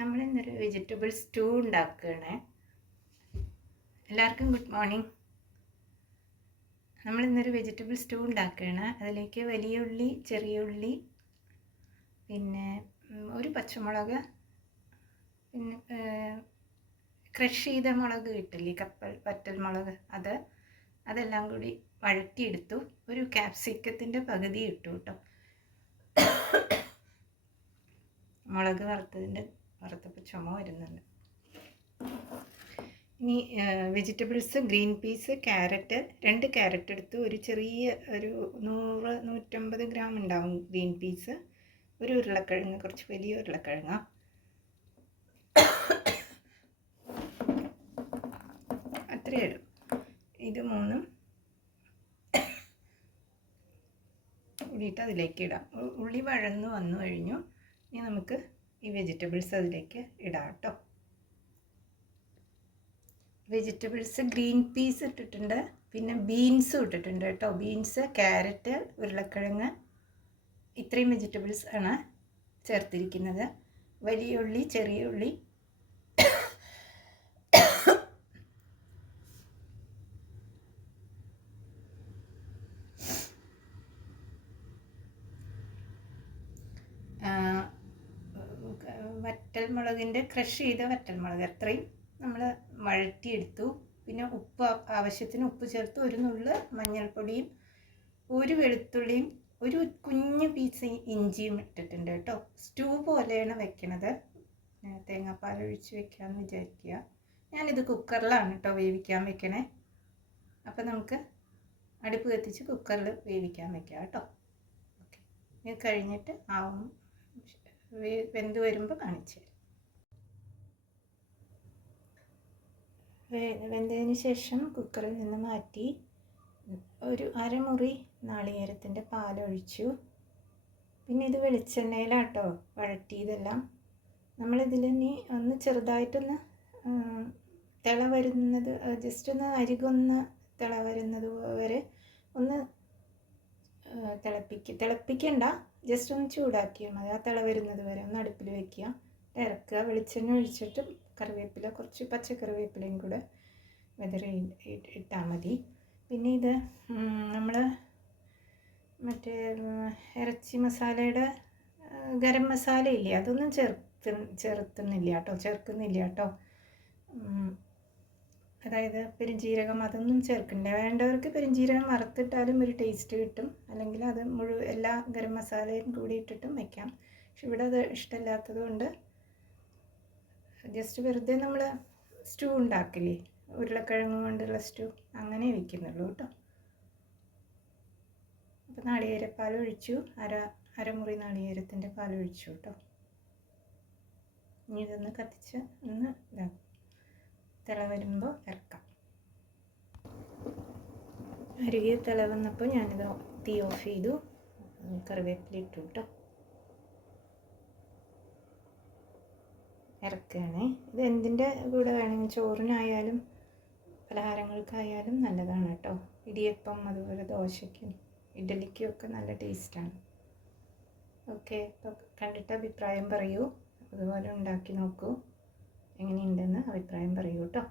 നമ്മളിന്നൊരു vegetable stew ഉണ്ടാക്കുകയാണ്. എല്ലാവർക്കും good morning. നമ്മളിന്നൊരു vegetable stew ഉണ്ടാക്കുകയാണ്. അതിലേക്ക് വലിയ ഉള്ളി, ചെറിയ ഉള്ളി, പിന്നെ ഒരു പച്ചമുളക്, പിന്നെ ക്രഷ് ചെയ്ത മുളക് കിട്ടില്ലേ, വറ്റൽ മുളക്, അതെല്ലാം കൂടി വഴറ്റിയെടുത്തു. ഒരു ക്യാപ്സിക്കത്തിൻ്റെ പകുതി ഇട്ടു കേട്ടോ. മുളക് വറുത്തപ്പോൾ ചുമ വരുന്നുണ്ട്. ഇനി vegetables, green peas, carrot, 2 carrot എടുത്തു. ഒരു ചെറിയ 100-150 ഗ്രാം ഉണ്ടാവും ഗ്രീൻ പീസ്. ഒരു ഉരുളക്കിഴങ്ങ്, കുറച്ച് വലിയ ഉരുളക്കിഴങ്ങ. അത്രയേ ഉള്ളൂ. ഇത് 3 കൂടിയിട്ട് അതിലേക്ക് ഇടാം. ഉള്ളി വഴന്നു വന്നു കഴിഞ്ഞു. ഇനി നമുക്ക് ഈ വെജിറ്റബിൾസ് അതിലേക്ക് ഇടാം കേട്ടോ. വെജിറ്റബിൾസ് ഗ്രീൻ പീസ് ഇട്ടിട്ടുണ്ട്, പിന്നെ ബീൻസും ഇട്ടിട്ടുണ്ട് കേട്ടോ. ബീൻസ്, ക്യാരറ്റ്, ഉരുളക്കിഴങ്ങ്, ഇത്രയും വെജിറ്റബിൾസ് ആണ് ചേർത്തിരിക്കുന്നത്. വലിയ ഉള്ളി, ചെറിയ ഉള്ളി, വറ്റൽമുളകിൻ്റെ ക്രഷ് ചെയ്ത വറ്റൽമുളക് അത്രയും നമ്മൾ വഴറ്റിയെടുത്തു. പിന്നെ ഉപ്പ്, ആവശ്യത്തിന് ഉപ്പ് ചേർത്ത്. ഒരു നുള്ള് മഞ്ഞൾപ്പൊടിയും, ഒരു വെളുത്തുള്ളിയും, ഒരു കുഞ്ഞു പീസ് ഇഞ്ചിയും ഇട്ടിട്ടുണ്ട് കേട്ടോ. സ്റ്റൂ പോലെയാണ് വെക്കണത്. തേങ്ങാപ്പാൽ ഒഴിച്ച് വെക്കാമെന്ന് വിചാരിക്കുക. ഞാനിത് കുക്കറിലാണ് കേട്ടോ വേവിക്കാൻ വെക്കണേ. അപ്പം നമുക്ക് അടുപ്പ് കത്തിച്ച് കുക്കറിൽ വേവിക്കാൻ വെക്കാം കേട്ടോ. ഓക്കെ, ഇത് കഴിഞ്ഞിട്ട് വെന്ത് വരുമ്പോൾ കാണിച്ചു തരാം. വെന്തതിന് ശേഷം കുക്കറിൽ നിന്ന് മാറ്റി ഒരു അരമുറി നാളികേരത്തിൻ്റെ പാലൊഴിച്ചു. പിന്നെ ഇത് വെളിച്ചെണ്ണയിലാട്ടോ വഴറ്റിയതെല്ലാം. നമ്മളിതിൽ ഇനി ഒന്ന് ചെറുതായിട്ടൊന്ന് തിള വരുന്നത്, ജസ്റ്റ് ഒന്ന് അരികൊന്ന് തിള വരുന്നത് വരെ ഒന്ന് തിളപ്പിക്കണ്ട, ജസ്റ്റ് ഒന്ന് ചൂടാക്കിയാൽ മതി. ആ തിള വരുന്നത് വരെ ഒന്ന് അടുപ്പിൽ വയ്ക്കുക, ഇറക്കുക. വെളിച്ചെണ്ണ ഒഴിച്ചിട്ട് കറിവേപ്പില, കുറച്ച് പച്ചക്കറിവേപ്പിലയും കൂടെ വെതറി ഇട്ടാൽ മതി. പിന്നെ ഇത് നമ്മൾ മറ്റേ ഇറച്ചി മസാലയുടെ ഗരം മസാല ഇല്ലേ, അതൊന്നും ചേർക്കുന്നില്ല കേട്ടോ. അതായത് പെരുംജീരകം, അതൊന്നും ചേർക്കണ്ട. വേണ്ടവർക്ക് പെരുംജീരകം വറുത്തിട്ടാലും ഒരു ടേസ്റ്റ് കിട്ടും. അല്ലെങ്കിൽ അത് എല്ലാ ഗരം മസാലയും കൂടി ഇട്ടിട്ടും വയ്ക്കാം. പക്ഷെ ഇവിടെ അത് ഇഷ്ടമില്ലാത്തത് കൊണ്ട് ജസ്റ്റ് വെറുതെ നമ്മൾ സ്റ്റൂ ഉണ്ടാക്കില്ലേ, ഉരുളക്കിഴങ്ങ് കൊണ്ടുള്ള സ്റ്റൂ, അങ്ങനെ വയ്ക്കുന്നുള്ളൂ കേട്ടോ. അപ്പോൾ നാളികേരപ്പാൽ ഒഴിച്ചു, അരമുറി നാളികേരത്തിൻ്റെ പാൽ ഒഴിച്ചു കേട്ടോ. ഇനി ഇതൊന്ന് കത്തിച്ച് ഒന്ന് ഇതാക്കും. തിള വരുമ്പോൾ ഇറക്കാം. അരികെ തിള വന്നപ്പോൾ ഞാനിത് തീ ഓഫ് ചെയ്തു, കറിവേപ്പില ഇട്ടു കേട്ടോ. ഇറക്കുകയാണേ. ഇത് എന്തിൻ്റെ കൂടെ വേണമെങ്കിൽ, ചോറിനായാലും പലഹാരങ്ങൾക്കായാലും നല്ലതാണ് കേട്ടോ. ഇടിയപ്പം, അതുപോലെ ദോശയ്ക്കും ഇഡ്ഡലിക്കും ഒക്കെ നല്ല ടേസ്റ്റാണ്. ഓക്കെ, അപ്പോൾ കണ്ടിട്ട് അഭിപ്രായം പറയൂ. അതുപോലെ ഉണ്ടാക്കി നോക്കൂ, എങ്ങനെയുണ്ടെന്ന് അഭിപ്രായം പറയൂ കേട്ടോ.